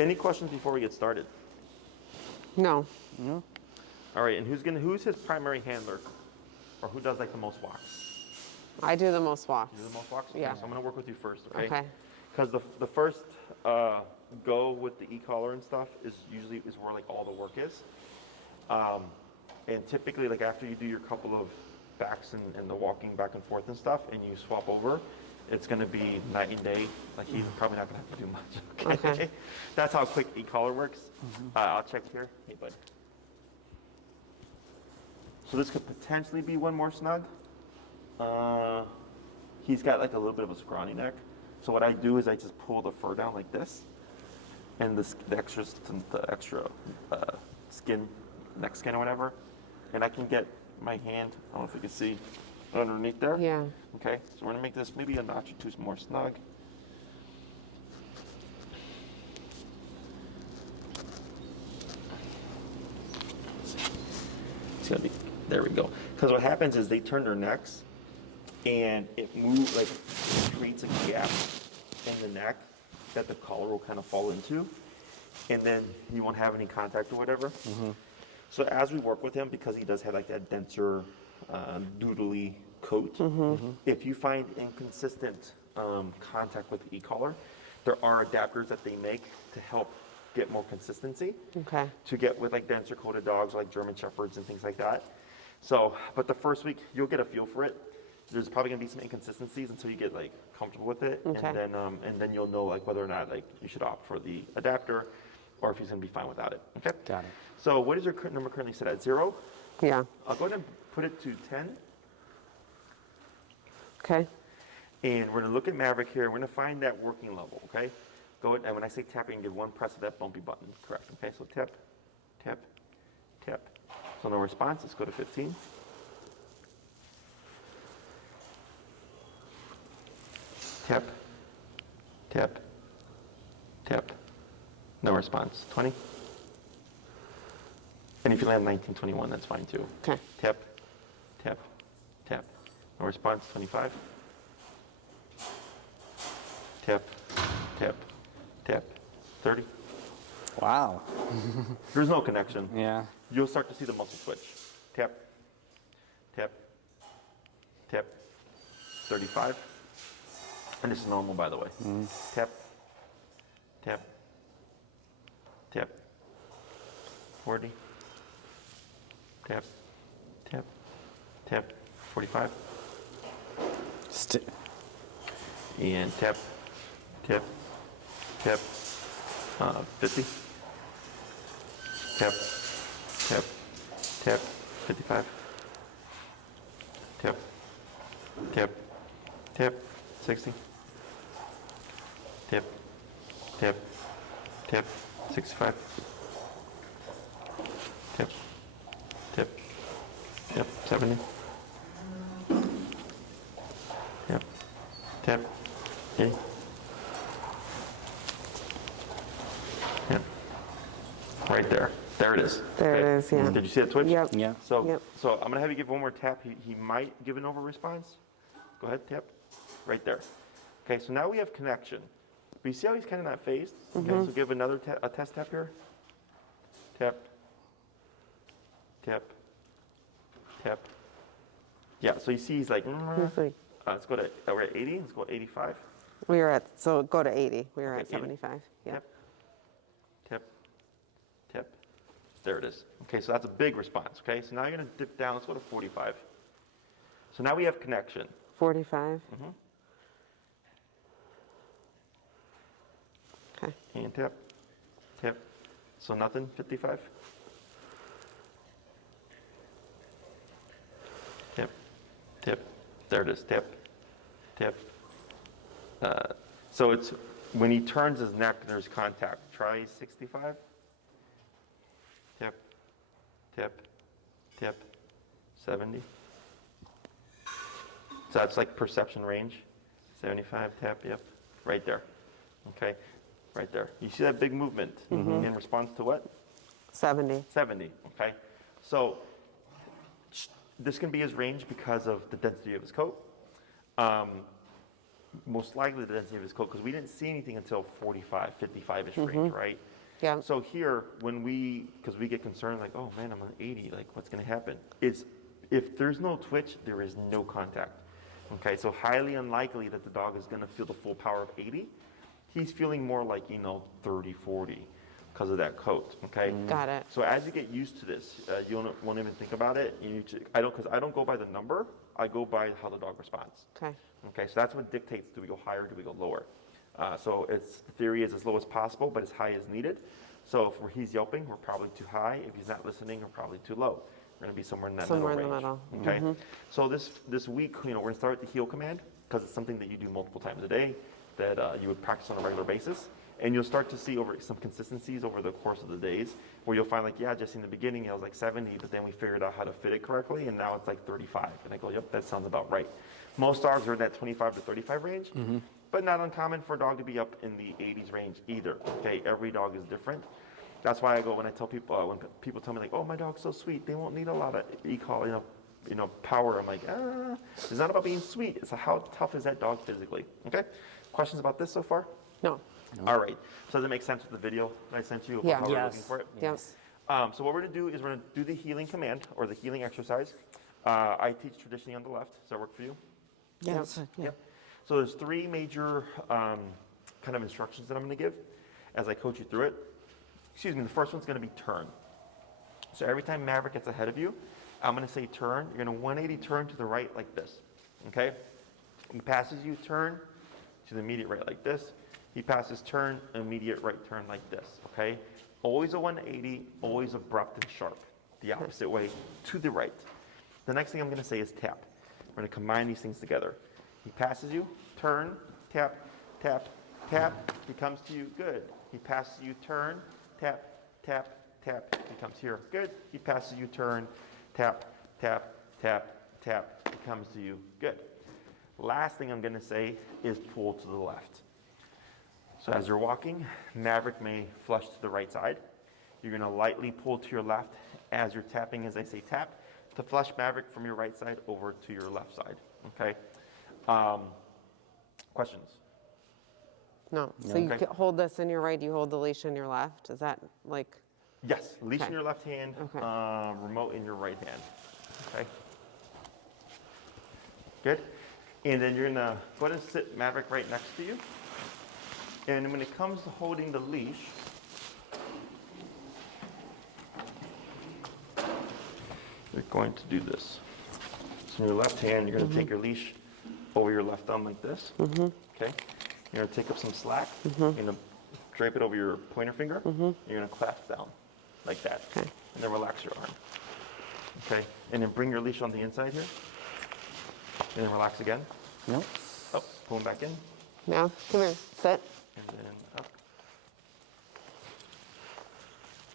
Any questions before we get started? No. No? All right, and who's his primary handler? Or who does like the most walks? I do the most walks. You do the most walks? Yeah. Okay, so I'm gonna work with you first, okay? Okay. Because the first go with the e-collar and stuff is usually where like all the work is. And typically like after you do your couple of backs and the walking back and forth and stuff and you swap over, it's gonna be night and day. Like he's probably not gonna have to do much, okay? Okay. That's how quick e-collar works. I'll check here. Hey, bud. So this could potentially be one more snug. He's got like a little bit of a scrawny neck. So what I do is I just pull the fur down like this, and the extra skin, neck skin or whatever, and I can get my hand. I don't know if you can see underneath there. Yeah. Okay. So we're gonna make this maybe a notch or two more snug. It's gonna be. There we go. Because what happens is they turn their necks, and it moves like it creates a gap in the neck that the collar will kind of fall into, and then you won't have any contact or whatever. So as we work with him, because he does have like that denser, doodly coat, if you find inconsistent contact with the e-collar, there are adapters that they make to help get more consistency. Okay. To get with like denser coated dogs like German Shepherds and things like that. So, but the first week you'll get a feel for it. There's probably gonna be some inconsistencies until you get like comfortable with it, Okay. and then you'll know like whether or not like you should opt for the adapter, or if he's gonna be fine without it. Okay. Got it. So, what is your number currently set at? 0? Yeah. I'll go ahead and put it to 10, Okay. and we're gonna look at Maverick here. We're gonna find that working level. Okay. Go ahead, and when I say tapping, give one press of that bumpy button. Correct. Okay. So tap, tap, tap. So no response. Let's go to 15. Tap, tap, tap. No response. 20. And if you land 19, 21, that's fine too. Okay. Tap, tap, tap. No response. 25. Tap, tap, tap. 30. Wow. There's no connection. Yeah. You'll start to see the muscle switch. Tap, tap, tap. 35. And this is normal, by the way. Tap, tap, tap. 40. Tap, tap, tap. 45. And tap, tap, tap. 50. Tap, tap, tap. 55. Tap, tap, tap. 60. Tap, tap, tap. 65. Tap, tap, tap. 70. Tap, tap. 80. Yep. Right there. There it is. There it Okay. is, yeah. Did you see that twitch? Yep. Yeah. So, Yep. so I'm gonna have you give one more tap. He might give an over response. Go ahead, tap. Right there. Okay, so now we have connection. But you see how he's kind of not phased? Okay, so give another a test tap here. Tap. Tap. Tap. Yeah, so you see he's like, He's like, let's go to, we're at 80, let's go 85. we were at, so go to 80. We were Okay, at 80. 75. Yeah. Tap. Tap. Tap. There it is. Okay, so that's a big response. Okay, so now you're gonna dip down, let's go to 45. So now we have connection. 45. Okay. And tap, tap. So nothing, 55. Tap, tap. There it is, tap, tap. So it's, when he turns his neck, there's contact. Try 65. Tap, tap, tap. 70. So that's like perception range. 75, tap, yep. Right there. Okay. Right there. You see that big movement in response to what? 70. 70, okay? So this can be his range because of the density of his coat. most likely the density of his coat, because we didn't see anything until 45, 55-ish range, right? Yeah. So here, because we get concerned, like, oh man, I'm on 80, like what's gonna happen? If there's no twitch, there is no contact. Okay, so highly unlikely that the dog is gonna feel the full power of 80. He's feeling more like, 30, 40 because of that coat, okay? Got it. So as you get used to this, you won't even think about it. Because I don't go by the number, I go by how the dog responds. Okay. Okay, so that's what dictates, do we go higher, do we go lower? So the theory is as low as possible, but as high as needed. So if he's yelping, we're probably too high. If he's not listening, we're probably too low. We're gonna be somewhere in that Somewhere in middle the range. middle. Okay, so this week, we're gonna start with the heel command, because it's something that you do multiple times a day, that you would practice on a regular basis. And you'll start to see over some consistencies over the course of the days, where you'll find like, yeah, just in the beginning, it was like 70, but then we figured out how to fit it correctly, and now it's like 35. And I go, yep, that sounds about right. Most dogs are in that 25 to 35 range, but not uncommon for a dog to be up in the 80s range either. Okay, every dog is different. That's why I go, when I tell people, when people tell me like, oh, my dog's so sweet, they won't need a lot of e-call, power. I'm like, it's not about being sweet. It's how tough is that dog physically. Okay, questions about this so far? No. All right. So does it make sense with the video that I sent you? Of Yeah. How we're Yes. looking for it? Yes. So what we're going to do is we're going to do the healing command or the healing exercise. I teach traditionally on the left. Does that work for you? Yes. Yep. So there's three major kind of instructions that I'm going to give as I coach you through it. Excuse me. The first one's going to be turn. So every time Maverick gets ahead of you, I'm going to say turn. You're going to 180 turn to the right like this. Okay? He passes you, turn to the immediate right like this. He passes turn, immediate right turn like this, okay? Always a 180, always abrupt and sharp. The opposite way to the right. The next thing I'm gonna say is tap. We're gonna combine these things together. He passes you, turn, tap, tap, tap. He comes to you, good. He passes you, turn, tap, tap, tap. He comes here, good. He passes you, turn, tap, tap, tap, tap. He comes to you, good. Last thing I'm gonna say is pull to the left. So as you're walking, Maverick may flush to the right side. You're gonna lightly pull to your left as you're tapping, as I say tap, to flush Maverick from your right side over to your left side, okay? Questions? No. So No. you Okay. hold this in your right, you hold the leash in your left. Is that like, Yes, leash in Okay. your left hand, Okay. remote in your right hand, okay? Good. And then you're gonna go ahead and sit Maverick right next to you. And when it comes to holding the leash, you're going to do this. So in your left hand, you're going to take your leash over your left thumb like this. Okay? You're going to take up some slack. You're going to drape it over your pointer finger. You're going to clasp down like that. Okay. And then relax your arm. Okay? And then bring your leash on the inside here. And then relax again. Nope. Up, pull them back in. now, come here, sit, And then up.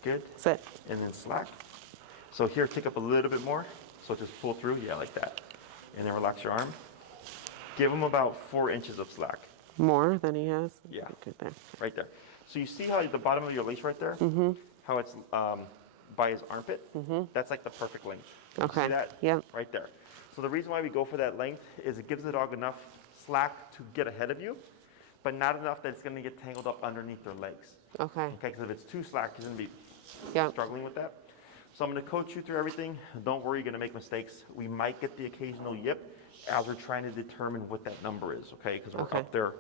Good. sit. And then slack. So here, take up a little bit more. So just pull through, yeah, like that. And then relax your arm. Give him about 4 inches of slack, More than he has? Yeah. Good there. right there. So you see how the bottom of your lace right there? How it's by his armpit? That's like the perfect length. You Okay. See that? Yep. Right there. So the reason why we go for that length is it gives the dog enough slack to get ahead of you, but not enough that it's going to get tangled up underneath their legs. Okay. Okay, because if it's too slack, he's going to be Yep. struggling with that. So I'm going to coach you through everything. Don't worry, you're going to make mistakes. We might get the occasional yip as we're trying to determine what that number is, okay? Because we're Okay. up there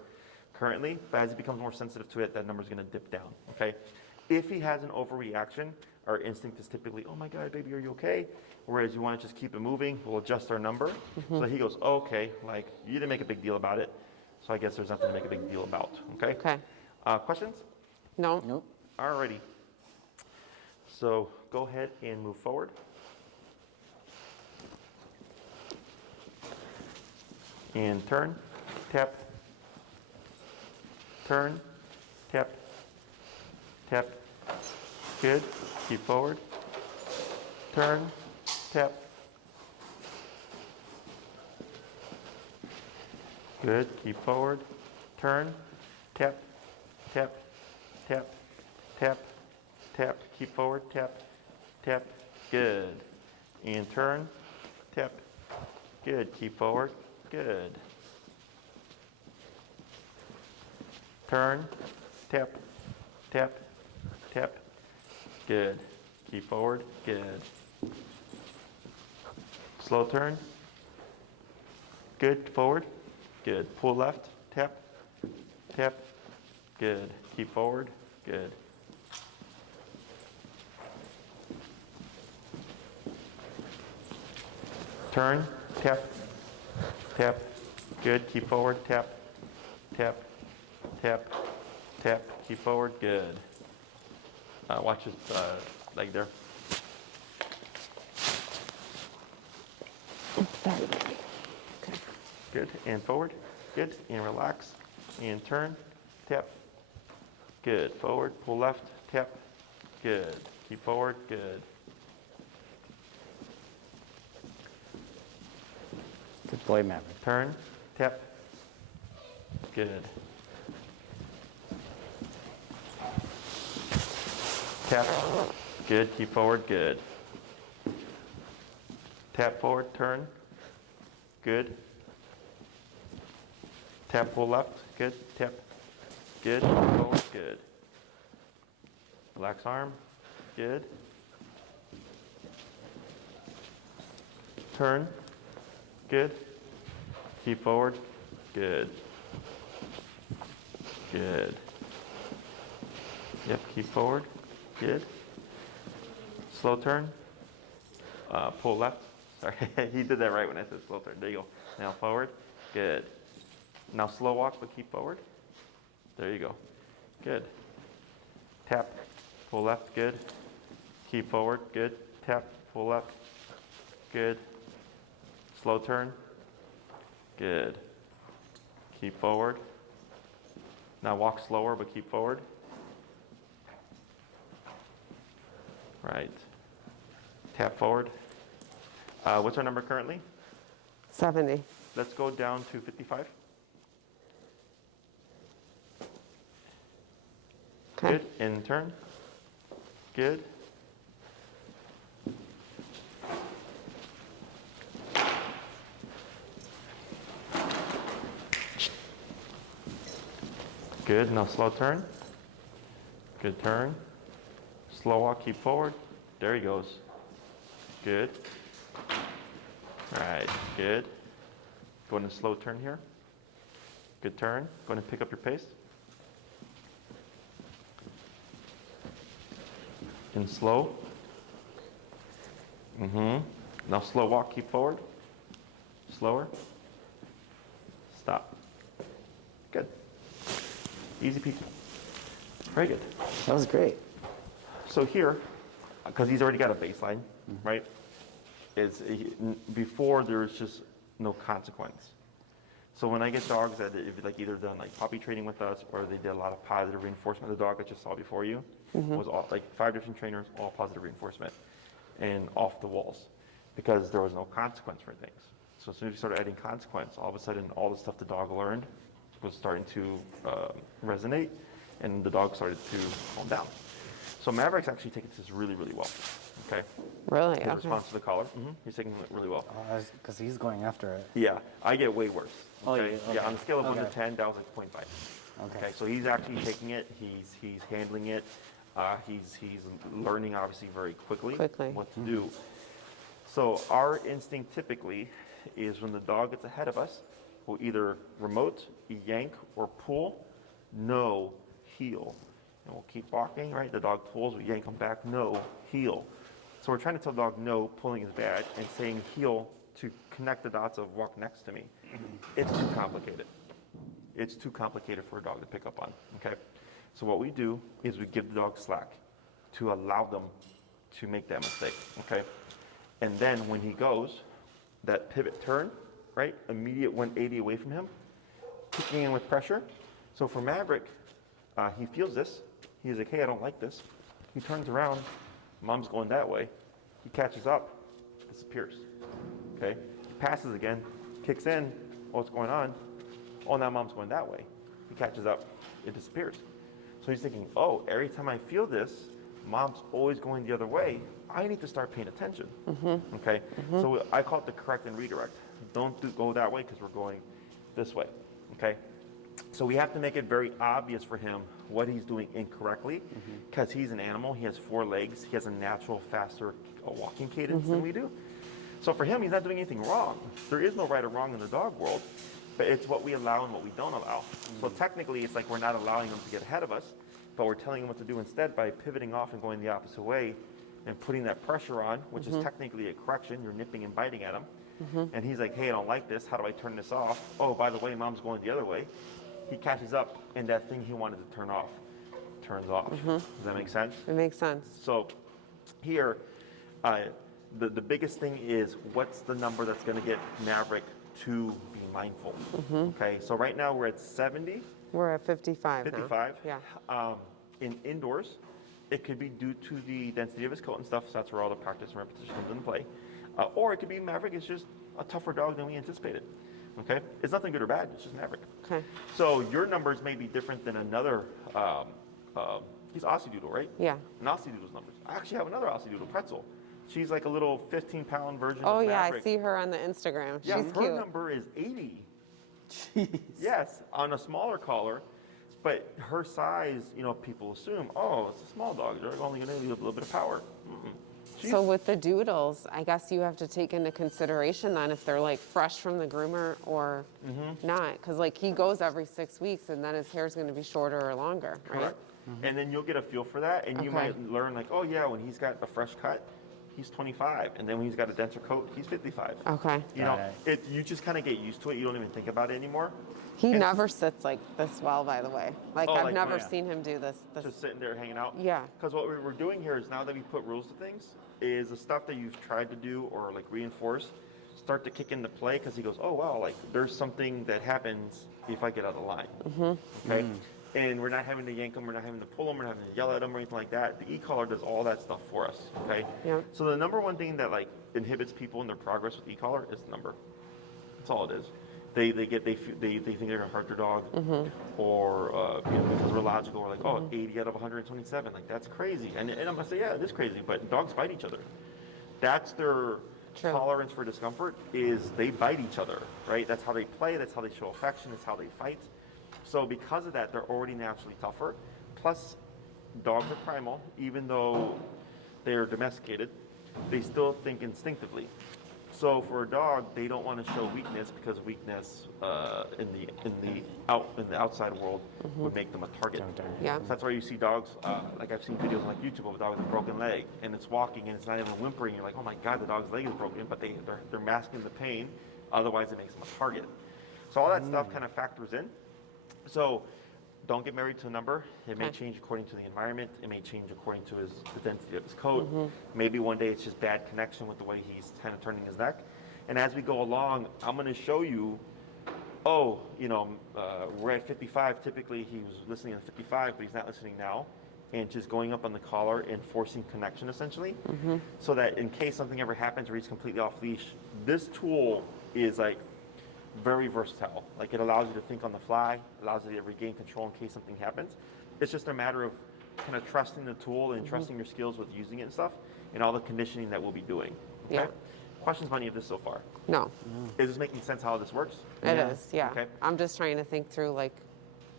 currently, but as he becomes more sensitive to it, that number's going to dip down, okay? If he has an overreaction, our instinct is typically, oh my God, baby, are you okay? Whereas you want to just keep it moving, we'll adjust our number. So he goes, oh, okay, like, you didn't make a big deal about it, so I guess there's nothing to make a big deal about, okay? Okay. Questions? No? Nope. Alrighty. So go ahead and move forward. And turn, tap, turn, tap, tap. Good. Keep forward. Turn, tap. Good. Keep forward. Turn, tap, tap, tap, tap, tap. Keep forward. Tap, tap. Good. And turn, tap. Good. Keep forward. Good. turn, tap, tap, tap. Good. Keep forward. Good. Slow turn. Good. Forward. Good. Pull left. Tap, tap. Good. Keep forward. Good. Turn. Tap, tap. Good. Keep forward. Tap, tap, tap, tap. Keep forward. Good. Watch his leg there. Sorry. Okay. Good. And forward. Good. And relax. And turn. Tap. Good. Forward. Pull left. Tap. Good. Keep forward. Good. Good boy, Maverick. Turn. Tap. Good. Tap. Good. Keep forward. Good. Tap forward. Turn. Good. Tap pull left. Good. Tap. Good. Forward. Good. Relax arm. Good. Turn. Good. Keep forward. Good. Good. Yep. Keep forward. Good. Slow turn. Pull left. Sorry, he did that right when I said slow turn. There you go. Now forward. Good. Now slow walk, but keep forward. There you go. Good. Tap. Pull left. Good. Keep forward. Good. Tap. Pull left. Good. Slow turn. Good. Keep forward. Now walk slower, but keep forward. Right. Tap forward. What's our number currently? 70. Let's go down to 55. Okay. Good. And turn. Good. Good. Now slow turn. Good turn. Slow walk, keep forward. There he goes. Good. All right, good. Go in a slow turn here. Good turn. Go ahead and pick up your pace. And slow. Now slow walk, keep forward. Slower. Stop. Good. Easy peasy. Very good. That was great. So here, because he's already got a baseline, right? Before there was just no consequence. So when I get dogs that have like either done like puppy training with us or they did a lot of positive reinforcement, the dog I just saw before you was all like 5 different trainers, all positive reinforcement and off the walls because there was no consequence for things. So as soon as we started adding consequence, all of a sudden all the stuff the dog learned was starting to resonate and the dog started to calm down. So Maverick's actually taking this really, really well. Okay. Really? His Okay. response to the collar, he's taking it really well. Because he's going after it. Yeah, I get way worse. Oh, Okay. yeah, Yeah, okay. on a scale of 1 to Okay. 10, that was like 0.5. Okay. So he's actually taking it. He's handling it. He's learning obviously very quickly what to do. So our instinct typically is when the dog gets ahead of us, we'll either remote, yank, or pull. No, heel. And we'll keep walking, right? The dog pulls, we yank him back, no, heel. So we're trying to tell the dog no, pulling is bad, and saying heel to connect the dots of walk next to me. It's too complicated. It's too complicated for a dog to pick up on, okay? So what we do is we give the dog slack to allow them to make that mistake, okay? And then when he goes, that pivot turn, right? Immediate 180 away from him, kicking in with pressure. So for Maverick, he feels this. He's like, hey, I don't like this. He turns around, mom's going that way. He catches up, disappears, okay? Passes again, kicks in, what's going on? Oh, now mom's going that way. He catches up, it disappears. So he's thinking, oh, every time I feel this, mom's always going the other way. I need to start paying attention, okay? So I call it the correct and redirect. Don't go that way because we're going this way, okay? So we have to make it very obvious for him what he's doing incorrectly, because he's an animal. He has 4 legs. He has a natural, faster walking cadence than we do. So for him, he's not doing anything wrong. There is no right or wrong in the dog world, but it's what we allow and what we don't allow. So technically, it's like we're not allowing him to get ahead of us, but we're telling him what to do instead by pivoting off and going the opposite way and putting that pressure on, which is technically a correction. You're nipping and biting at him. And he's like, hey, I don't like this. How do I turn this off? Oh, by the way, mom's going the other way. He catches up, and that thing he wanted to turn off turns off. Does that make sense? It makes sense. So here, the biggest thing is what's the number that's going to get Maverick to be mindful. Okay, so right now we're at 70, We're at 55 now. 55. Yeah. In indoors, it could be due to the density of his coat and stuff, so that's where all the practice and repetition comes into play. Or it could be Maverick is just a tougher dog than we anticipated. Okay, it's nothing good or bad, it's just Maverick. Okay. So your numbers may be different than another, he's Aussie Doodle, right? Yeah. An Aussie Doodle's numbers. I actually have another Aussie Doodle, Pretzel. She's like a little 15-pound version Oh, of yeah, Maverick. I see her on the Instagram. Yeah, She's her cute. number is 80. Jeez. Yes, on a smaller collar, but her size, people assume, oh, it's a small dog. They're only going to need a little bit of power. She's- So with the doodles, I guess you have to take into consideration then if they're like fresh from the groomer or not. Because like he goes every 6 weeks and then his hair's going to be shorter or longer, right? Correct. And then you'll get a feel for that, and you Okay. might learn like, oh yeah, when he's got a fresh cut, he's 25, and then when he's got a denser coat, he's 55. Okay. You you just kind of get used to it. You don't even think about it anymore. He never sits like this well, by the way. Like I've like- never yeah. seen him do this. Just sitting there hanging out. Yeah. Because what we're doing here is now that we put rules to things, is the stuff that you've tried to do or like reinforce start to kick into play, because he goes, oh wow, like there's something that happens if I get out of line. Okay. And we're not having to yank them, we're not having to pull them, we're not having to yell at them or anything like that. The e-collar does all that stuff for us. Okay. Yeah. So the number one thing that like inhibits people in their progress with e-collar is the number. That's all it is. They think they're gonna hurt their dog, or because we're logical, we're like, oh, 80 out of 127, like that's crazy. And I'm gonna say, yeah, it is crazy, but dogs bite each other. That's their True. tolerance for discomfort, is they bite each other, right? That's how they play, that's how they show affection, that's how they fight. So because of that, they're already naturally tougher. Plus, dogs are primal, even though they're domesticated, they still think instinctively. So for a dog, they don't want to show weakness, because weakness in the outside world would make them a target. Yeah. So that's why you see dogs, like I've seen videos on like YouTube of a dog with a broken leg, and it's walking and it's not even whimpering. You're like, oh my God, the dog's leg is broken, but they're masking the pain. Otherwise, it makes them a target. So all that stuff kind of factors in. So don't get married to a number. It may Okay. change according to the environment. It may change according to the density of his coat. Maybe one day it's just bad connection with the way he's kind of turning his neck. And as we go along, I'm going to show you, we're at 55. Typically, he was listening at 55, but he's not listening now. And just going up on the collar and forcing connection, essentially, so that in case something ever happens or he's completely off leash, this tool is like very versatile. Like it allows you to think on the fly, allows you to regain control in case something happens. It's just a matter of kind of trusting the tool and trusting your skills with using it and stuff, and all the conditioning that we'll be doing. Okay? Yeah. Questions about any of this so far? No, Is this making sense how this works? it is. Yeah. Okay. I'm just trying to think through like,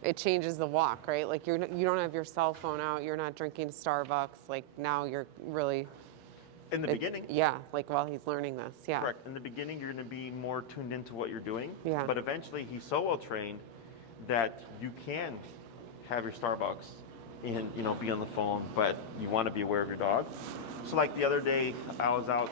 it changes the walk, right? Like you don't have your cell phone out. You're not drinking Starbucks. Like now you're really. In the beginning, Yeah, like while he's learning this. Yeah. correct. In the beginning, you're going to be more tuned into what you're doing. Yeah. But eventually, he's so well trained that you can have your Starbucks and be on the phone, but you want to be aware of your dog. So like the other day, I was out.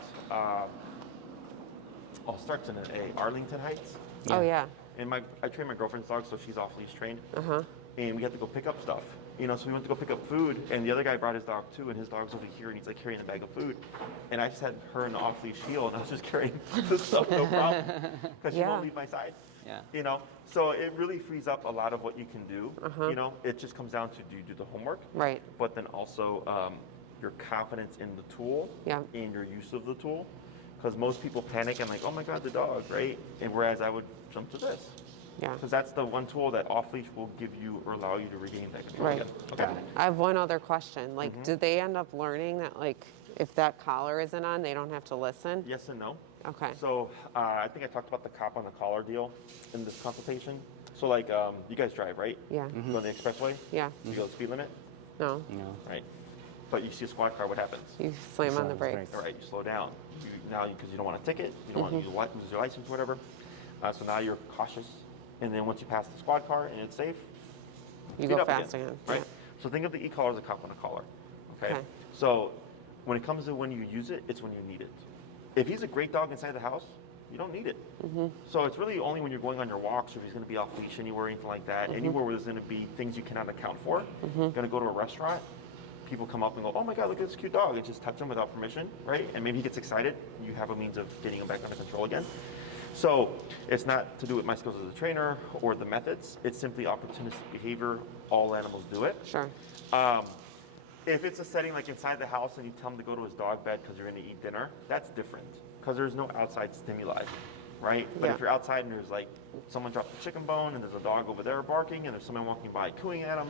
Starts in Arlington Heights, Oh yeah. and I train my girlfriend's dog, so she's off leash trained. Uh-huh. And we had to go pick up stuff. So we went to go pick up food, and the other guy brought his dog too, and his dog's over here, and he's like carrying a bag of food. And I just had her in the off-leash heel, and I was just carrying the stuff, no problem, because she Yeah. won't leave my side. Yeah. So it really frees up a lot of what you can do. It just comes down to, do you do the homework? Right. But then also your confidence in the tool Yeah. and your use of the tool. Because most people panic and like, oh my God, the dog, right? And whereas I would jump to this. Yeah. Because that's the one tool that off-leash will give you or allow you to regain that control. Right. again. Okay. I have one other question. Like, do they end up learning that like if that collar isn't on, they don't have to listen? Yes and no. Okay. So I think I talked about the cop on the collar deal in this consultation. So So like, you guys drive, right? Yeah. You go on the expressway, Yeah. you go the speed limit, No. No. right? But you see a squad car, what happens? You slam on the Slam on the brakes. brakes. All right, you slow down. Now, because you don't want a ticket, you don't want to lose your license, whatever. So now you're cautious. And then once you pass the squad car and it's safe, You speed go up fast again. right? Yeah. So think of the e-collar as a cop on a collar. Okay? Okay. So when it comes to when you use it, it's when you need it. If he's a great dog inside the house, you don't need it. So it's really only when you're going on your walks or if he's going to be off leash anywhere, anything like that, anywhere where there's going to be things you cannot account for. Going to go to a restaurant, people come up and go, oh my God, look at this cute dog, and just touch him without permission, right? And maybe he gets excited. You have a means of getting him back under control again. So it's not to do with my skills as a trainer or the methods. It's simply opportunistic behavior. All animals do it. Sure. If it's a setting like inside the house and you tell him to go to his dog bed because you're going to eat dinner, that's different because there's no outside stimuli, right? But Yeah. if you're outside and there's like someone dropped a chicken bone and there's a dog over there barking and there's someone walking by cooing at him,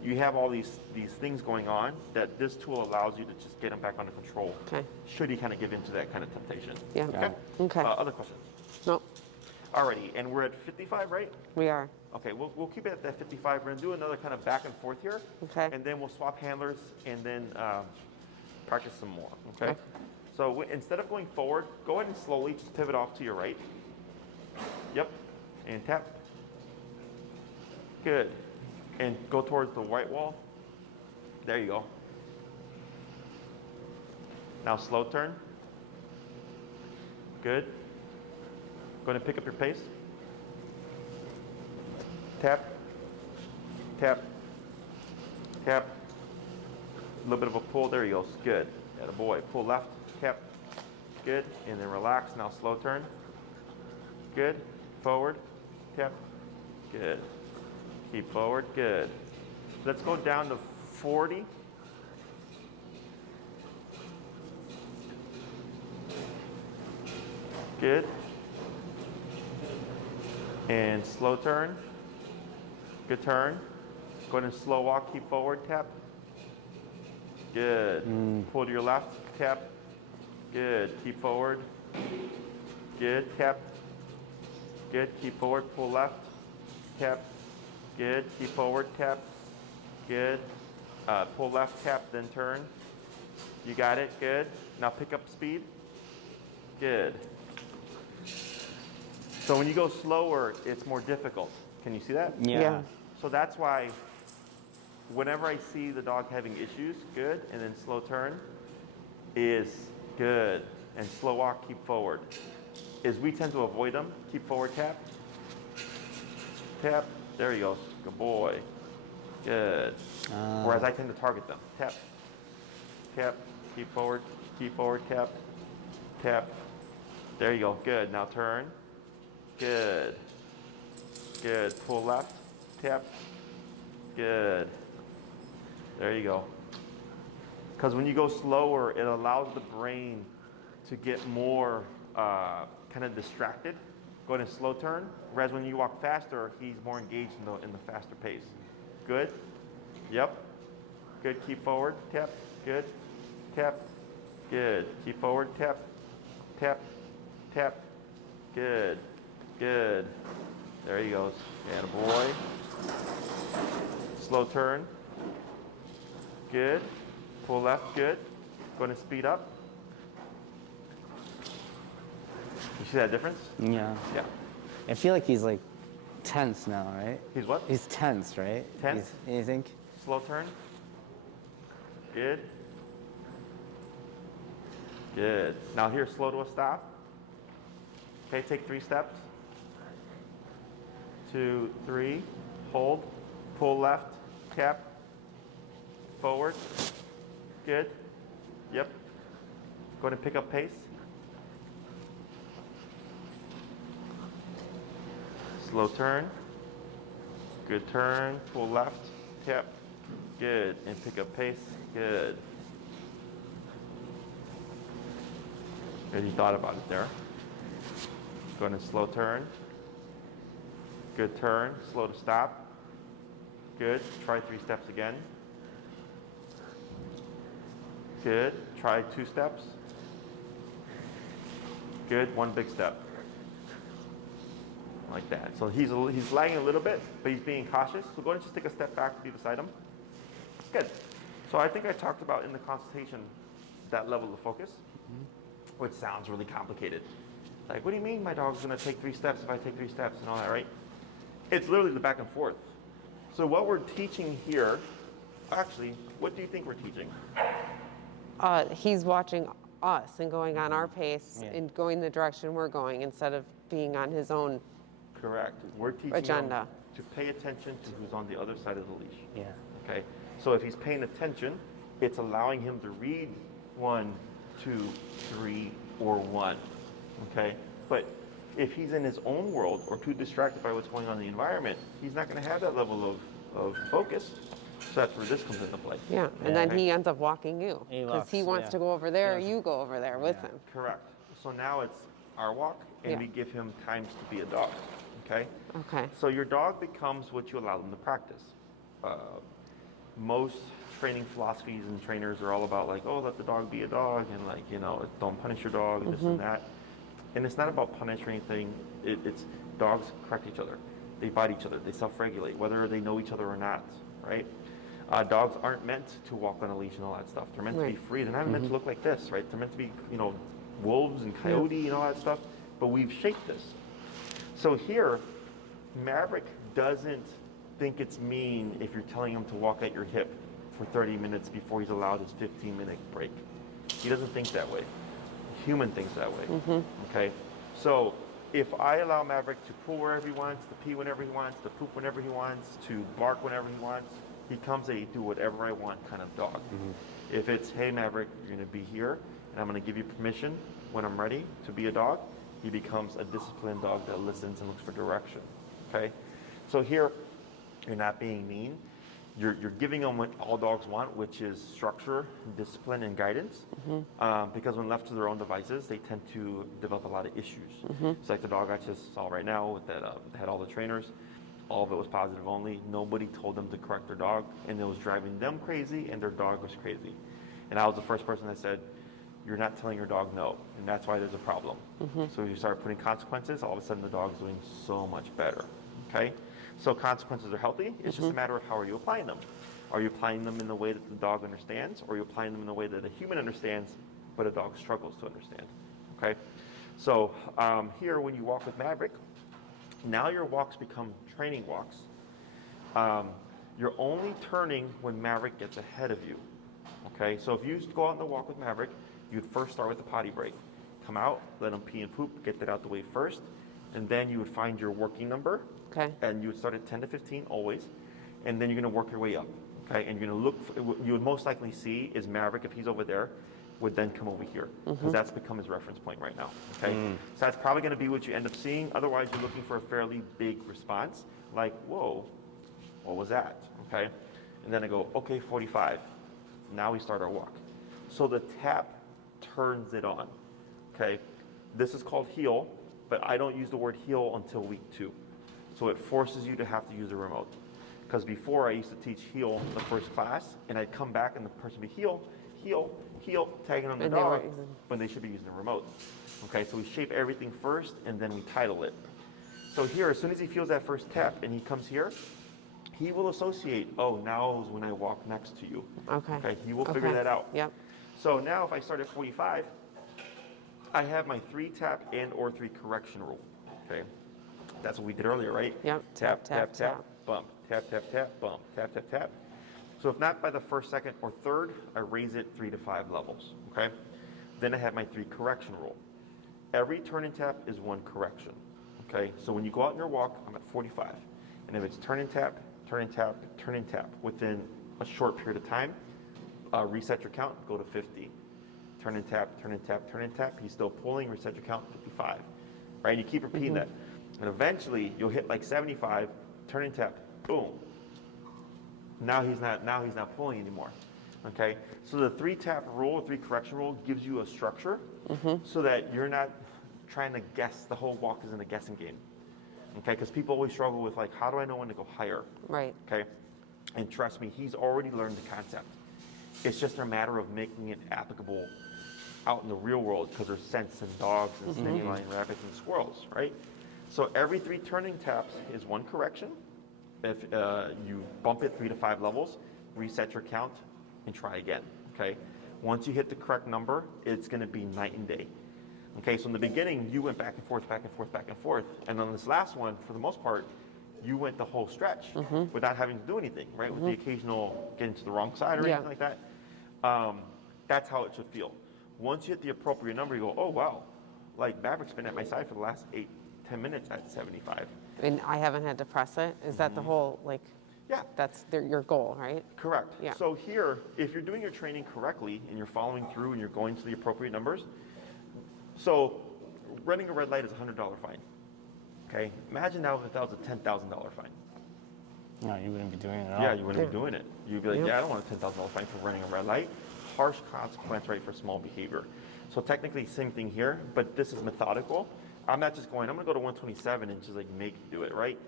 you have all these things going on that this tool allows you to just get him back under control. Okay. Should he kind of give into that kind of temptation? Yeah. Okay. Okay. Other questions? Nope. Alrighty, and we're at 55, right? We are. Okay, we'll keep it at that 55. We're gonna do another kind of back and forth here. Okay. And then we'll swap handlers and then practice some more, okay? Okay. So instead of going forward, go ahead and slowly just pivot off to your right. Yep, and tap. Good. And go towards the white wall. There you go. Now slow turn. Good. Go ahead and pick up your pace. Tap, tap, tap. A little bit of a pull. There you go. Good. Attaboy. Pull left. Tap. Good. And then relax. Now slow turn. Good. Forward. Tap. Good. Keep forward. Good. Let's go down to 40. Good. And slow turn. Good turn. Go ahead and slow walk, keep forward, tap. Good. Pull to your left, tap. Good. Keep forward. Good. Tap. Good. Keep forward, pull left, tap. Good. Keep forward, tap. Good. Pull left, tap, then turn. You got it. Good. Now pick up speed. Good. So when you go slower, it's more difficult. Can you see that? Yeah. So that's why whenever I see the dog having issues, good, and then slow turn is good. And slow walk, keep forward. Is we tend to avoid them. Keep forward, tap. Tap. There you go. Good boy. Good. Whereas I tend to target them. Tap. Tap. Keep forward, tap. Tap. There you go. Good. Now turn. Good. Good. Pull left. Tap. Good. There you go. Because when you go slower, it allows the brain to get more kind of distracted. Go ahead and slow turn. Whereas when you walk faster, he's more engaged in the faster pace. Good. Yep. Good. Keep forward. Tap. Good. Tap. Good. Keep forward. Tap. Tap. Tap. Good. Good. There he goes. Attaboy. Slow turn. Good. Pull left. Good. Go ahead and speed up. You see that difference? Yeah. Yeah. I feel like he's like tense now, right? He's what? He's tense, right? Tense? You think? Slow turn. Good. Good. Now here, slow to a stop. Okay, take 3 steps. 2, 3. Hold. Pull left. Tap. Forward. Good. Yep. Go ahead and pick up pace. Slow turn. Good turn. Pull left. Tap. Good. And pick up pace. Good. Good, you thought about it there. Go ahead and slow turn. Good turn. Slow to stop. Good. Try 3 steps again. Good. Try 2 steps. Good. 1 big step. like that. So he's lagging a little bit, but he's being cautious. So go ahead and just take a step back to be beside him. Good. So I think I talked about in the consultation that level of focus, which sounds really complicated. Like, what do you mean my dog's gonna take 3 steps if I take 3 steps and all that, right? It's literally the back and forth. So what we're teaching here, actually, what do you think we're teaching? He's watching us and going on our pace Yeah. and going the direction we're going instead of being on his own. Correct. We're teaching Agenda. him to pay attention to who's on the other side of the leash. Yeah. Okay. So if he's paying attention, it's allowing him to read 1, 2, 3, or 1. Okay. But if he's in his own world or too distracted by what's going on in the environment, he's not going to have that level of focus. So that's where this comes into play. Yeah, and then he ends up walking you He because he walks, wants yeah. to go over there, Yeah. you go over there with Yeah. him. Correct. So now it's our walk, and Yeah. we give him times to be a dog. Okay. Okay. So your dog becomes what you allow them to practice. Most training philosophies and trainers are all about like, oh, let the dog be a dog, and like, you know, don't punish your dog, and this and that. And it's not about punish or anything. It's dogs correct each other. They bite each other. They self-regulate, whether they know each other or not, right? Dogs aren't meant to walk on a leash and all that stuff. They're meant to be Right. free. They're not meant to look like this, right? They're meant to be, you know, wolves and coyote and all that stuff. But we've shaped this. So here, Maverick doesn't think it's mean if you're telling him to walk at your hip for 30 minutes before he's allowed his 15-minute break. He doesn't think that way. Human thinks that way. Okay? So if I allow Maverick to pull wherever he wants, to pee whenever he wants, to poop whenever he wants, to bark whenever he wants, he becomes a do whatever I want kind of dog. If it's, hey Maverick, you're going to be here, and I'm going to give you permission when I'm ready to be a dog, he becomes a disciplined dog that listens and looks for direction. Okay? So here, you're not being mean. You're giving them what all dogs want, which is structure, discipline, and guidance. Because when left to their own devices, they tend to develop a lot of issues. It's like the dog I just saw right now that had all the trainers. All of it was positive only. Nobody told them to correct their dog, and it was driving them crazy, and their dog was crazy. And I was the first person that said, you're not telling your dog no, and that's why there's a problem. So if you start putting consequences, all of a sudden the dog's doing so much better. Okay? So consequences are healthy. It's just a matter of how are you applying them. Are you applying them in the way that the dog understands, or are you applying them in the way that a human understands, but a dog struggles to understand? Okay? So here, when you walk with Maverick, now your walks become training walks. You're only turning when Maverick gets ahead of you. Okay? So if you go out on the walk with Maverick, you'd first start with the potty break. Come out, let him pee and poop, get that out the way first, and then you would find your working number. Okay. And you would start at 10 to 15 always, and then you're going to work your way up, okay? And you're going to look, what you would most likely see is Maverick, if he's over there, would then come over here, because that's become his reference point right now, okay? So that's probably going to be what you end up seeing. Otherwise, you're looking for a fairly big response, like, whoa, what was that, okay? And then I go, okay, 45. Now we start our walk. So the tap turns it on, okay? This is called heel, but I don't use the word heel until week 2. So it forces you to have to use a remote. Because before I used to teach heel the first class, and I'd come back and the person would be heel, heel, heel, tagging on the And they dog, weren't using- when they should be using a remote. Okay, so we shape everything first, and then we title it. So here, as soon as he feels that first tap and he comes here, he will associate, oh, now is when I walk next to you. Okay. Okay, he will figure Okay. that out. Yep. So now if I start at 45, I have my 3 tap and or 3 correction rule. Okay, that's what we did earlier, right? Yep. Tap, Tap, tap, tap, tap. bump. Tap, tap, tap, bump. Tap, tap, tap. So if not by the first, second, or third, I raise it 3 to 5 levels. Okay. Then I have my 3 correction rule. Every turn and tap is 1 correction. Okay. So when you go out on your walk, I'm at 45, and if it's turn and tap, turn and tap, turn and tap within a short period of time, reset your count, go to 50. Turn and tap, turn and tap, turn and tap. He's still pulling, reset your count, 55. Right? And you keep repeating that. And eventually you'll hit like 75, turn and tap, boom. Now he's not pulling anymore. Okay? So the 3 tap rule, 3 correction rule gives you a structure so that you're not trying to guess. The whole walk isn't a guessing game. Okay? Because people always struggle with like, how do I know when to go higher? Right. Okay? And trust me, he's already learned the concept. It's just a matter of making it applicable out in the real world, because there's scents and dogs and stimuli and rabbits and squirrels, right? So every 3 turning taps is 1 correction. If you bump it 3 to 5 levels, reset your count and try again, okay? Once you hit the correct number, it's gonna be night and day. Okay, so in the beginning, you went back and forth, back and forth, back and forth. And on this last one, for the most part, you went the whole stretch without having to do anything, right? With the occasional getting to the wrong side or anything like that. That's how it should feel. Once you hit the appropriate number, you go, oh, wow. Like, Maverick's been at my side for the last 8-10 minutes at 75. And I haven't had to press it. Is that the whole, like, Yeah. that's your goal, right? Correct. Yeah. So here, if you're doing your training correctly and you're following through and you're going to the appropriate numbers, so running a red light is a $100 fine. Okay. Imagine now if that was a $10,000 fine. No, you wouldn't be doing it at all. Yeah, you wouldn't be doing it. You'd be like, yeah, I don't want a $10,000 fine for running a red light. Harsh consequence, right, for small behavior. So technically, same thing here, but this is methodical. I'm not just going, I'm gonna go to 127 and just like make you do it, right?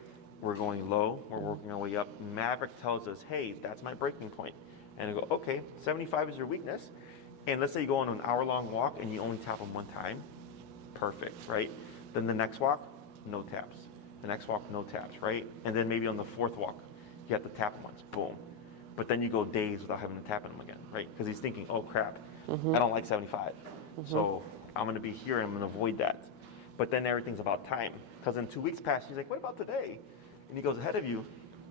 We're going low, we're working our way up. Maverick tells us, hey, that's my breaking point. And I go, okay, 75 is your weakness. And let's say you go on an hour-long walk and you only tap them 1 time. Perfect, right? Then the next walk, no taps. The next walk, no taps, right? And then maybe on the 4th walk, you have to tap once, boom. But then you go days without having to tap them again, right? Because he's thinking, oh crap, I don't like 75. So I'm gonna be here and I'm gonna avoid that. But then everything's about time. Because in 2 weeks past, he's like, what about today? And he goes ahead of you,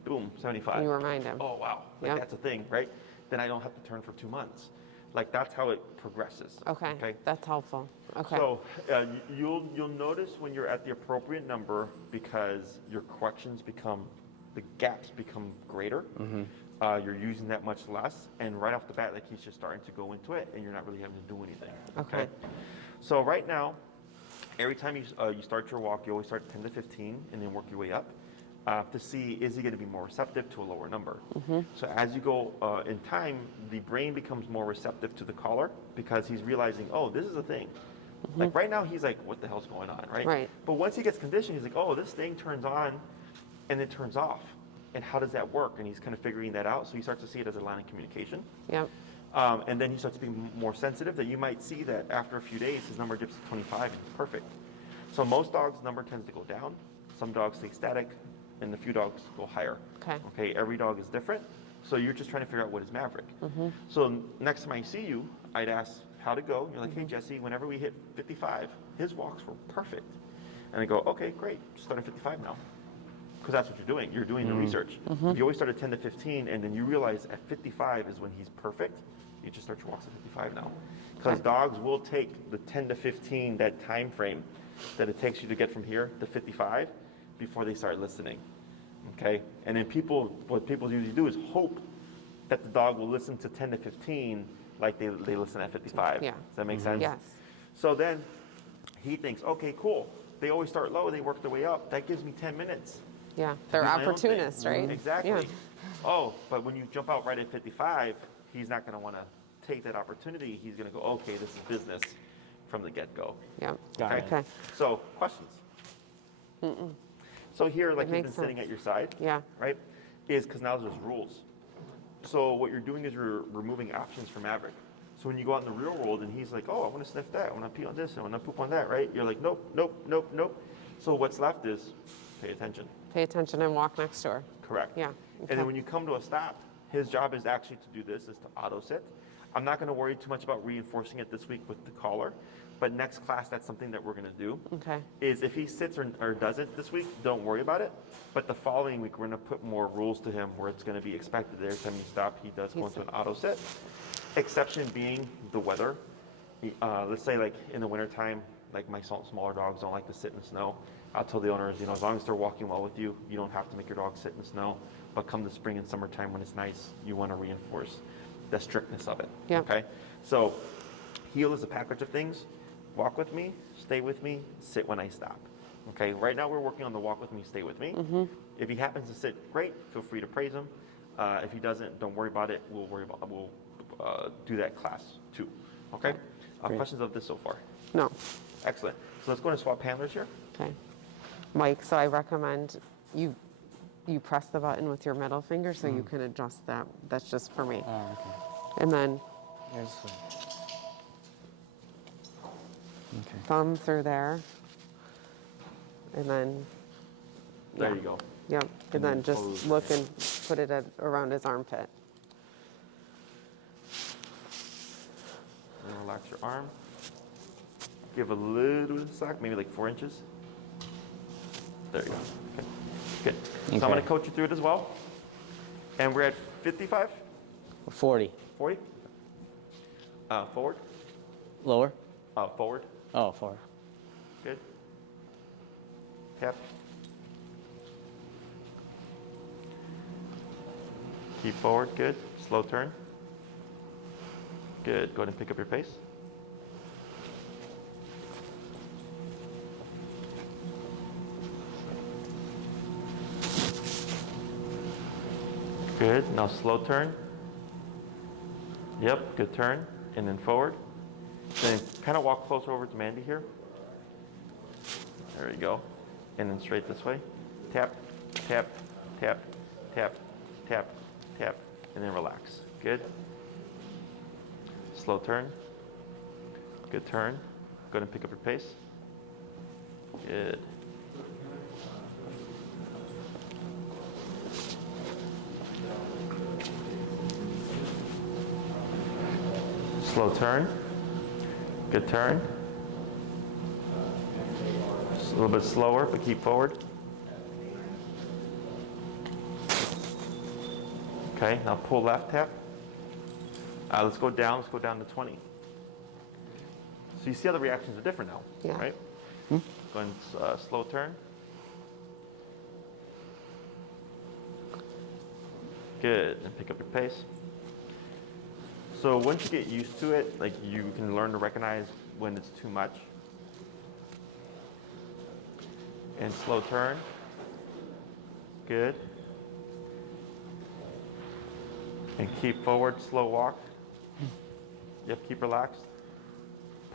boom, 75. You remind him. Oh wow, like Yep. that's a thing, right? Then I don't have to turn for 2 months. Like that's how it progresses. Okay, that's helpful. Okay. So you'll notice when you're at the appropriate number because your corrections become, the gaps become greater. You're using that much less, and right off the bat, like he's just starting to go into it, and you're not really having to do anything. Okay. So right now, every time you start your walk, you always start 10 to 15, and then work your way up to see is he going to be more receptive to a lower number. So as you go in time, the brain becomes more receptive to the collar because he's realizing, oh, this is a thing. Like right now, he's like, what the hell's going on, right? Right. But once he gets conditioned, he's like, oh, this thing turns on and it turns off. And how does that work? And he's kind of figuring that out. So he starts to see it as a line of communication. Yep. And then he starts to be more sensitive that you might see that after a few days, his number dips to 25 and he's perfect. So most dogs' number tends to go down. Some dogs stay static and a few dogs go higher. Okay. Okay, every dog is different. So you're just trying to figure out what is Maverick. So next time I see you, I'd ask how to go. You're like, hey, Jesse, whenever we hit 55, his walks were perfect. And I go, okay, great, just start at 55 now. Because that's what you're doing. You're doing the research. If you always start at 10 to 15 and then you realize at 55 is when he's perfect, you just start your walks at 55 now. Because dogs will take the 10 to 15, that time frame that it takes you to get from here to 55 before they start listening. Okay? And then what people usually do is hope that the dog will listen to 10 to 15 like they listen at 55. Yeah. Does that make sense? Yes. So then he thinks, okay, cool. They always start low, they work their way up. That gives me 10 minutes. Yeah. to They're do my own thing. opportunists, right? Exactly. Yeah. Oh, but when you jump out right at 55, he's not going to want to take that opportunity. He's going to go, okay, this is business from the get-go. Yep. Got it. Okay. So, questions? So here, like he's been makes sitting sense. at your side, Yeah. right? Is because now there's rules. So what you're doing is you're removing options for Maverick. So when you go out in the real world and he's like, oh, I want to sniff that, I want to pee on this, I want to poop on that, right? You're like, nope, nope, nope, nope. So what's left is pay attention. Pay attention and walk next door. Correct. Yeah. And Okay. then when you come to a stop, his job is actually to do this, is to auto sit. I'm not going to worry too much about reinforcing it this week with the collar, but next class, that's something that we're going to do. Okay. Is if he sits or doesn't this week, don't worry about it. But the following week, we're going to put more rules to him where it's going to be expected that every time you stop, he does go into an auto sit. Exception being the weather. Let's say like in the wintertime, like my smaller dogs don't like to sit in the snow. I'll tell the owners, as long as they're walking well with you, you don't have to make your dog sit in the snow. But come the spring and summertime when it's nice, you want to reinforce the strictness of it. Yep. Okay? So heel is a package of things. Walk with me, stay with me, sit when I stop. Okay? Right now we're working on the walk with me, stay with me. If he happens to sit, great. Feel free to praise him. If he doesn't, don't worry about it. We'll do that class too. Okay? Questions of this so far? No. Excellent. So let's go and swap handlers here. Okay. Mike, so I recommend you press the button with your middle finger so you can adjust that. That's just for me. Oh, okay. And then There's the... Okay. thumb through there. and then, There yeah. you go. Yep, And and then then just close. look and put it around his armpit. And relax your arm. Give a little bit of slack, maybe like 4 inches. There you go. Okay. Good. So I'm Okay. going to coach you through it as well. And we're at 55, 40. 40. Forward. Lower? Forward. Oh, 4. Good. Tap. Keep forward. Good. Slow turn. Good. Go ahead and pick up your pace. Good. Now slow turn. Yep. Good turn. And then forward. Then kind of walk closer over to Mandy here. There you go. And then straight this way. Tap, tap, tap, tap, tap, tap, and then relax. Good. Slow turn. Good turn. Go ahead and pick up your pace. Good. Slow turn. Good turn. Just a little bit slower, but keep forward. Okay, now pull left tap. Let's go down. Let's go down to 20. So you see how the reactions are different now, Yeah. right? Go and slow turn. Good, and pick up your pace. So once you get used to it, like you can learn to recognize when it's too much. And slow turn. Good. And keep forward, slow walk. Yep, keep relaxed.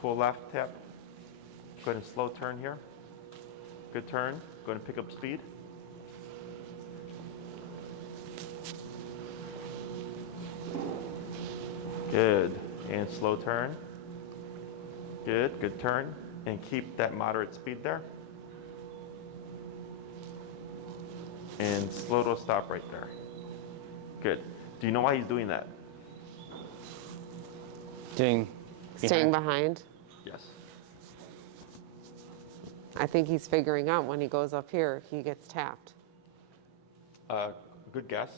Pull left, tap. Go ahead and slow turn here. Good turn. Go ahead and pick up speed. Good. And slow turn. Good. Good turn. And keep that moderate speed there. And slow to a stop right there. Good. Do you know why he's doing that? Staying behind. Yes. I think he's figuring out when he goes up here, he gets tapped. Good guess.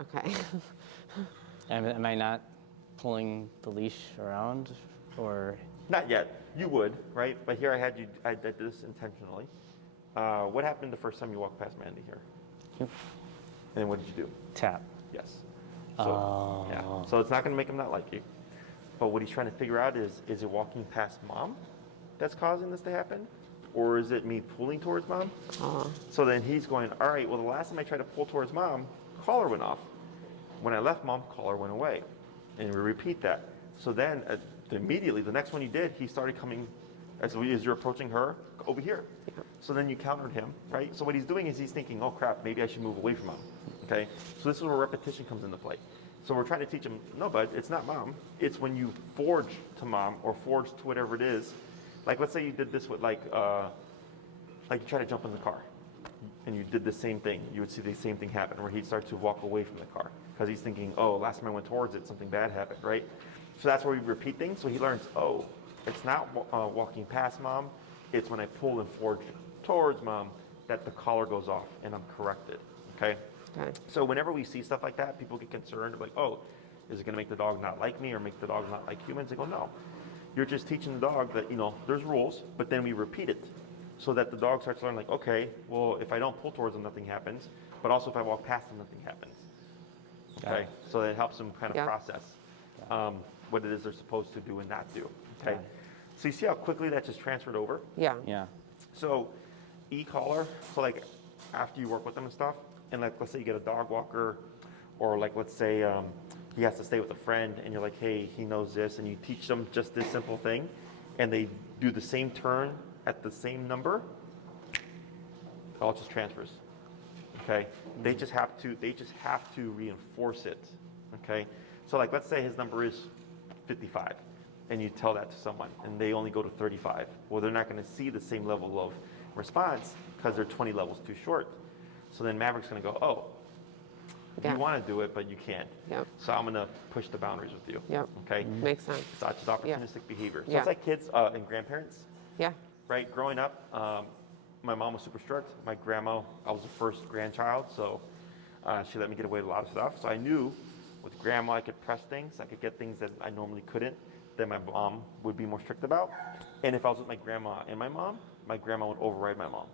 Okay. Am I not pulling the leash around, or? Not yet. You would, right? But here I did this intentionally. What happened the first time you walked past Mandy here? Yep. And then what did you do? Tap. Yes. So, yeah. So it's not going to make him not like you. But what he's trying to figure out is it walking past mom that's causing this to happen? Or is it me pulling towards mom? So then he's going, all right, well, the last time I tried to pull towards mom, collar went off. When I left mom, collar went away. And we repeat that. So then immediately, the next one you did, he started coming, as you're approaching her, over here. So then you countered him, right? So what he's doing is he's thinking, oh crap, maybe I should move away from mom, okay? So this is where repetition comes into play. So we're trying to teach him, no, bud, it's not mom. It's when you forge to mom or forge to whatever it is. Like, let's say you did this with like you try to jump in the car and you did the same thing. You would see the same thing happen where he'd start to walk away from the car because he's thinking, oh, last time I went towards it, something bad happened, right? So that's where we repeat things. So he learns, oh, it's not walking past mom. It's when I pull and forge towards mom that the collar goes off and I'm corrected, okay? Okay. So whenever we see stuff like that, people get concerned, like, oh, is it going to make the dog not like me or make the dog not like humans? They go, no. You're just teaching the dog that, there's rules, but then we repeat it so that the dog starts to learn, like, okay, well, if I don't pull towards them, nothing happens. But also if I walk past them, nothing happens. Okay? So it helps them kind of process what it is they're supposed to do and not do. Okay? So you see how quickly that just transferred over? Yeah. Yeah. So e-collar, so like after you work with them and stuff, and like let's say you get a dog walker, or like let's say he has to stay with a friend and you're like, hey, he knows this, and you teach them just this simple thing, and they do the same turn at the same number, it all just transfers. Okay? They just have to reinforce it. Okay? So like let's say his number is 55. And you tell that to someone, and they only go to 35. Well, they're not going to see the same level of response because they're 20 levels too short. So then Maverick's going to go, oh, Yeah. you want to do it, but you can't. Yep. So I'm going to push the boundaries with you. Yep. Okay? Makes sense. It's not just opportunistic behavior. So Yeah. it's like kids and grandparents, Yeah. right? Growing up, my mom was super strict. My grandma, I was the first grandchild, so she let me get away with a lot of stuff. So I knew with grandma I could press things, I could get things that I normally couldn't, that my mom would be more strict about. And if I was with my grandma and my grandma would override my mom.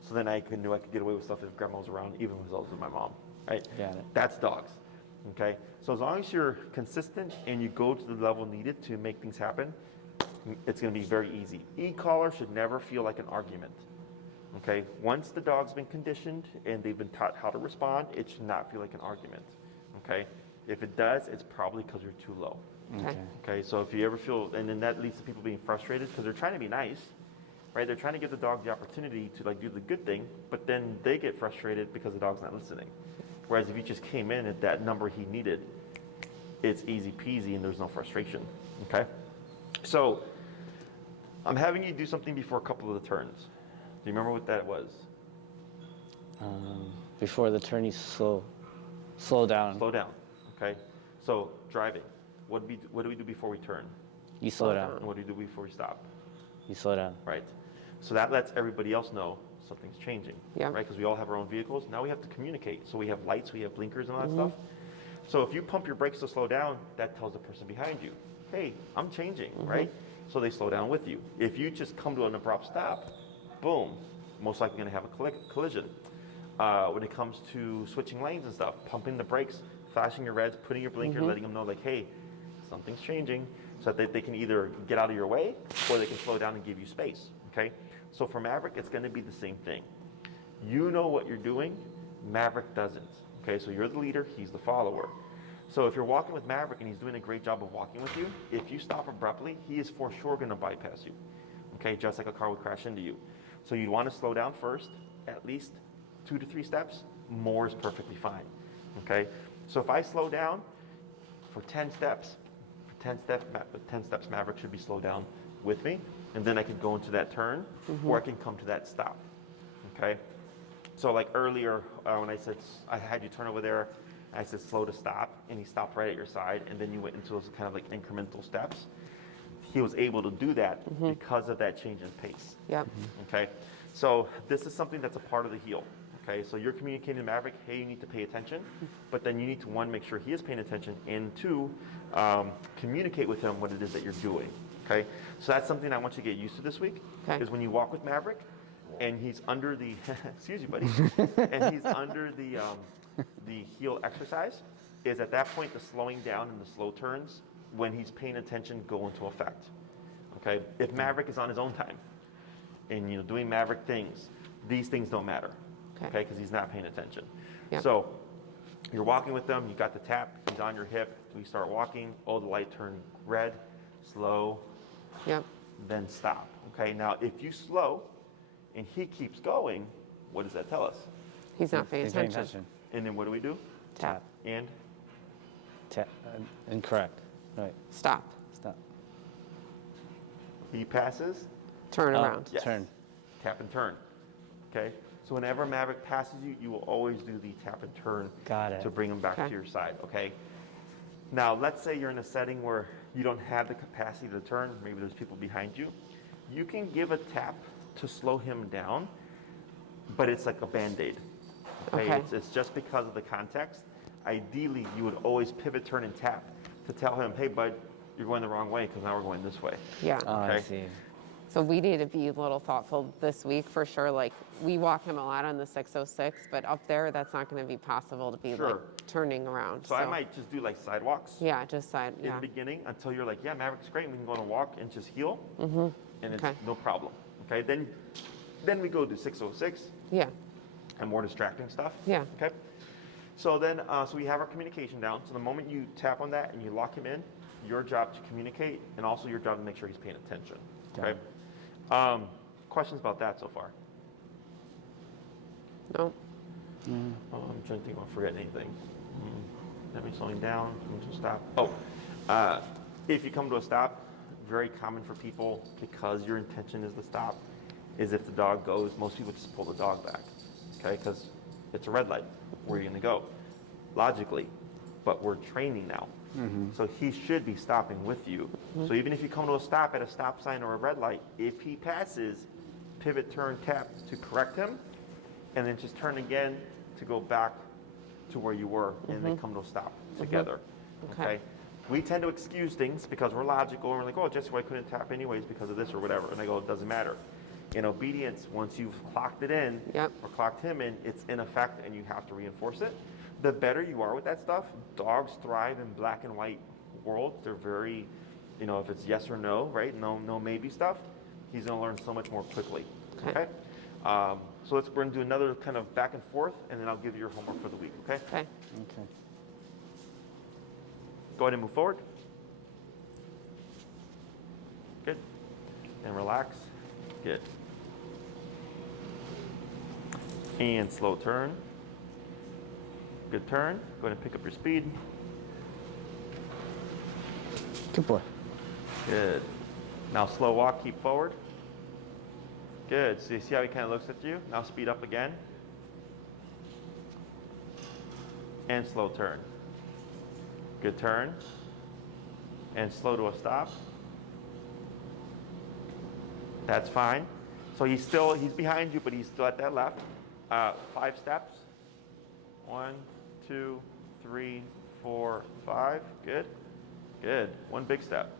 So then I knew I could get away with stuff if grandma was around, even if I was with my mom, right? Got it. That's dogs, okay? So as long as you're consistent and you go to the level needed to make things happen, it's gonna be very easy. E-collar should never feel like an argument, okay? Once the dog's been conditioned and they've been taught how to respond, it should not feel like an argument, okay? If it does, it's probably because you're too low. Okay. Okay, so if you ever feel, and then that leads to people being frustrated because they're trying to be nice, right? They're trying to give the dog the opportunity to like do the good thing, but then they get frustrated because the dog's not listening. Whereas if you just came in at that number he needed, it's easy peasy and there's no frustration, okay? So I'm having you do something before a couple of the turns. Do you remember what that was? Before the turn, you slow down. Slow down, okay? So driving, what do we do before we turn? You slow down. And what do we do before we stop? You slow down. Right. So that lets everybody else know something's changing, Yeah. right? Because we all have our own vehicles. Now we have to communicate. So we have lights, we have blinkers and all that stuff. So if you pump your brakes to slow down, that tells the person behind you, hey, I'm changing, right? So they slow down with you. If you just come to an abrupt stop, boom, most likely going to have a collision. When it comes to switching lanes and stuff, pumping the brakes, flashing your reds, putting your blinker, letting them know like, hey, something's changing, so that they can either get out of your way or they can slow down and give you space, okay? So for Maverick, it's gonna be the same thing. You know what you're doing, Maverick doesn't, okay? So you're the leader, he's the follower. So if you're walking with Maverick and he's doing a great job of walking with you, if you stop abruptly, he is for sure gonna bypass you, okay? Just like a car would crash into you. So you'd wanna slow down first, at least 2 to 3 steps, more is perfectly fine, okay? So if I slow down for 10 steps, 10 steps Maverick should be slowed down with me, and then I could go into that turn, or I can come to that stop, okay? So like earlier, when I said, I had you turn over there, I said slow to stop, and he stopped right at your side, and then you went into those kind of like incremental steps. He was able to do that because of that change in pace, Yep. okay? So this is something that's a part of the heel. Okay, so you're communicating to Maverick, hey, you need to pay attention, but then you need to, 1, make sure he is paying attention, and 2, communicate with him what it is that you're doing, okay? So that's something I want you to get used to this week, Okay. is when you walk with Maverick, and he's under the, excuse you, buddy, and he's under the heel exercise, is at that point the slowing down and the slow turns, when he's paying attention, go into effect, okay? If Maverick is on his own time, and doing Maverick things, these things don't matter. Okay, because he's not paying attention. Yeah. So you're walking with them, you got the tap, he's on your hip, we start walking, oh, the light turned red, slow, Yep. then stop. Okay, now if you slow and he keeps going, what does that tell us? He's not paying He's paying attention. And then what do we do? Tap. And Incorrect. Right. Stop. Stop. he passes, Turn around. Yes. Turn. tap and turn. Okay, so whenever Maverick passes you, you will always do the tap and turn Got it. to bring him back Okay. to your side, okay? Now, let's say you're in a setting where you don't have the capacity to turn, maybe there's people behind you. You can give a tap to slow him down, but it's like a Band-Aid. Okay. It's just because of the context. Ideally, you would always pivot, turn, and tap to tell him, hey, bud, you're going the wrong way because now we're going this way. Yeah. Oh, I Okay. see. So we need to be a little thoughtful this week for sure. Like we walk him a lot on the 606, but up there, that's not going to be possible to be like Sure. turning around. So I might just do like sidewalks. Yeah, just side. In Yeah. the beginning until you're like, yeah, Maverick's great, we can go on a walk and just heel, and it's Okay. no problem. Okay, then we go to 606 Yeah. and more distracting stuff. Yeah. Okay, so then so we have our communication down. So the moment you tap on that and you lock him in, your job to communicate, and also your job to make sure he's paying attention. Okay. Questions about that so far? No. I'm trying to think if I'm forgetting anything. Let me slowing down. Come to a stop. Oh, if you come to a stop, very common for people because your intention is to stop, is if the dog goes, most people just pull the dog back, okay? Because it's a red light. Where are you gonna go? Logically, but we're training now. So he should be stopping with you. So even if you come to a stop at a stop sign or a red light, if he passes, pivot, turn, tap to correct him, and then just turn again to go back to where you were, and then come to a stop together, okay? We tend to excuse things because we're logical, and we're like, oh, Jesse, I couldn't tap anyways because of this or whatever. And I go, it doesn't matter. In obedience, once you've clocked it in or clocked him in, it's in effect and you have to reinforce it. The better you are with that stuff, dogs thrive in black and white worlds. They're very, if it's yes or no, right? No maybe stuff, he's gonna learn so much more quickly, okay? So we're gonna do another kind of back and forth, and then I'll give you your homework for the week, okay? Okay. Okay. Go ahead and move forward. Good. And relax. Good. And slow turn. Good turn. Go ahead and pick up your speed. Good boy. Good. Now slow walk, keep forward. Good. So you see how he kind of looks at you? Now speed up again. And slow turn. Good turn. And slow to a stop. That's fine. So he's behind you, but he's still at that left. 5 steps. 1, 2, 3, 4, 5. Good. Good. 1 big step.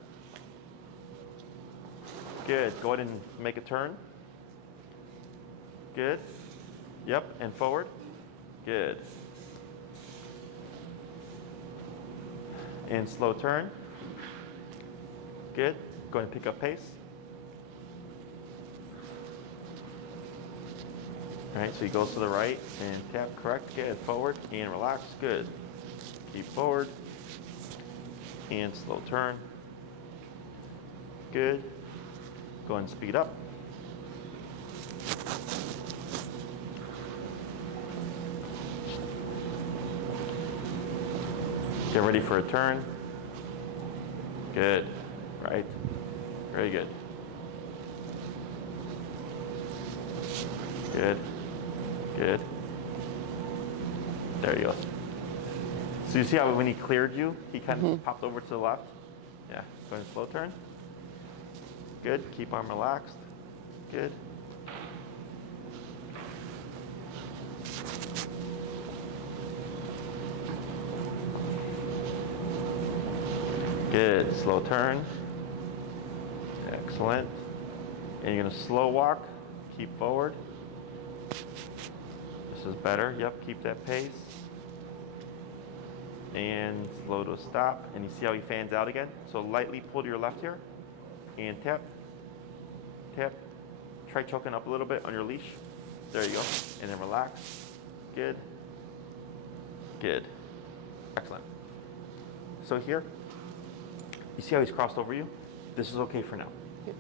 Good. Go ahead and make a turn. Good. Yep. And forward. Good. And slow turn. Good. Go ahead and pick up pace. All right, so he goes to the right and tap, correct, good, forward and relax, good. Keep forward and slow turn. Good. Go ahead and speed up. Get ready for a turn. Good. Right. Very good. Good. Good. There you go. So you see how when he cleared you, he kind of popped over to the left? Yeah. Go ahead and slow turn. Good. Keep arm relaxed. Good. Good. Slow turn. Excellent. And you're going to slow walk. Keep forward. This is better. Yep. Keep that pace. And slow to a stop. And you see how he fans out again? So lightly pull to your left here. And tap. Tap. Try choking up a little bit on your leash. There you go. And then relax. Good. Good. Excellent. So here, you see how he's crossed over you? This is okay for now. Yep.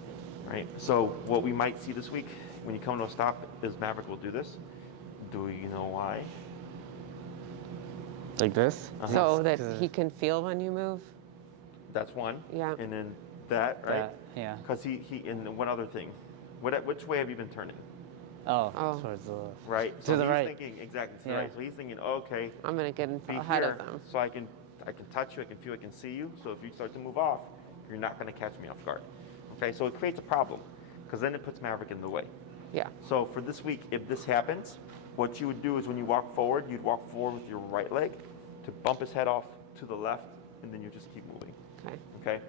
Right? So what we might see this week, when you come to a stop, is Maverick will do this. Do you know why? Like this? So that he can feel when you move? That's one. Yeah. And then that, right? That, yeah. Because and one other thing. Which way have you been turning? Oh, Oh. towards the left. Right? To the he's right. thinking, exactly, to the Yeah. right. So he's thinking, okay, I'm going to get be ahead here of them. so I can touch you, I can feel, I can see you. So if you start to move off, you're not going to catch me off guard. Okay, so it creates a problem because then it puts Maverick in the way. Yeah. So for this week, if this happens, what you would do is when you walk forward, you'd walk forward with your right leg to bump his head off to the left, and then you just keep moving. Okay. Okay.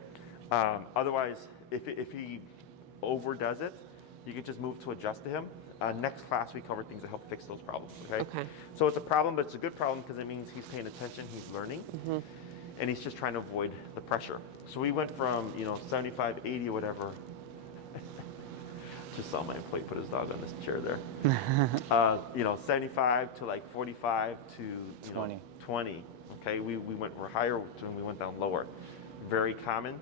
Otherwise, if he overdoes it, you can just move to adjust to him. Next class, we cover things that help fix those problems. Okay. Okay. So it's a problem, but it's a good problem because it means he's paying attention, he's learning, and he's just trying to avoid the pressure. So we went from 75, 80, or whatever. Just saw my employee put his dog on this chair there. 75 to like 45 to 20. 20. Okay, we're higher and we went down lower. Very common.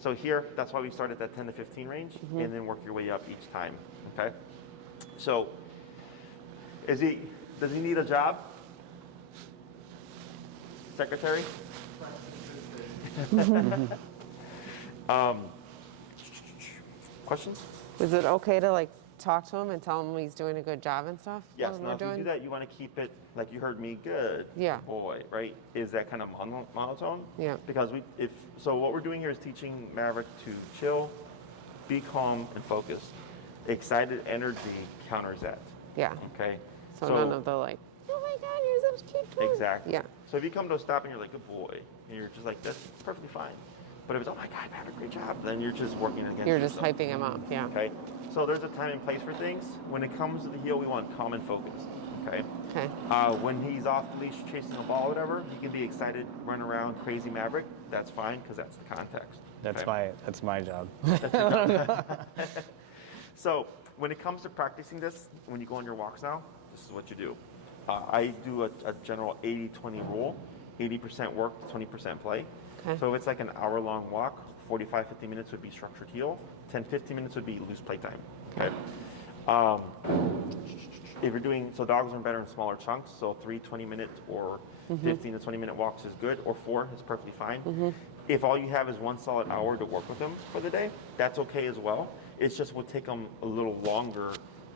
So here, that's why we start at that 10 to 15 range, and then work your way up each time. Okay. So, does he need a job? Secretary? Questions? Is it okay to like talk to him and tell him he's doing a good job and stuff? Yes, when now we're if you do that, you want to keep it, like you heard me, good Yeah. boy, right? Is that kind of monotone? Yeah. Because so what we're doing here is teaching Maverick to chill, be calm, and focus. Excited energy counters that, Yeah. okay? So none of the like, oh my God, you're such a cute boy. Exactly. Yeah. So if you come to a stop and you're like, good boy, and you're just like, that's perfectly fine. But if it's, oh my God, Maverick, great job, then you're just working against You're just yourself. hyping him up. Yeah. Okay, so there's a time and place for things. When it comes to the heel, we want calm and focus. Okay. Okay. When he's off the leash chasing a ball or whatever, he can be excited, run around, crazy Maverick. That's fine because that's the context. That's okay? my job. So when it comes to practicing this, when you go on your walks now, this is what you do. I do a general 80-20 rule. 80% work, 20% play. Okay. So if it's like an hour-long walk, 45-50 minutes would be structured heel. 10-15 minutes would be loose playtime. Okay. If you're doing, so dogs are better in smaller chunks, so 3 20-minute or 15 to 20-minute walks is good, or 4 is perfectly fine. If all you have is 1 solid hour to work with them for the day, that's okay as well. It's just will take them a little longer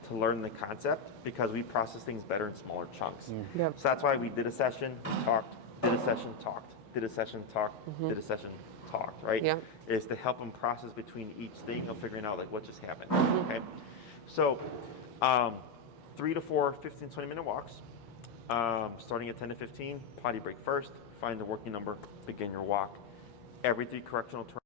to learn the concept because we process things better in smaller chunks. Yep. So that's why we did a session, talked, did a session, talked, did a session, talked, did a session, talked, right? Yeah. Is to help them process between each thing of figuring out like what just happened, okay? So 3 to 4 15, 20-minute walks, starting at 10 to 15, potty break first, find the working number, begin your walk. Every 3 correctional turns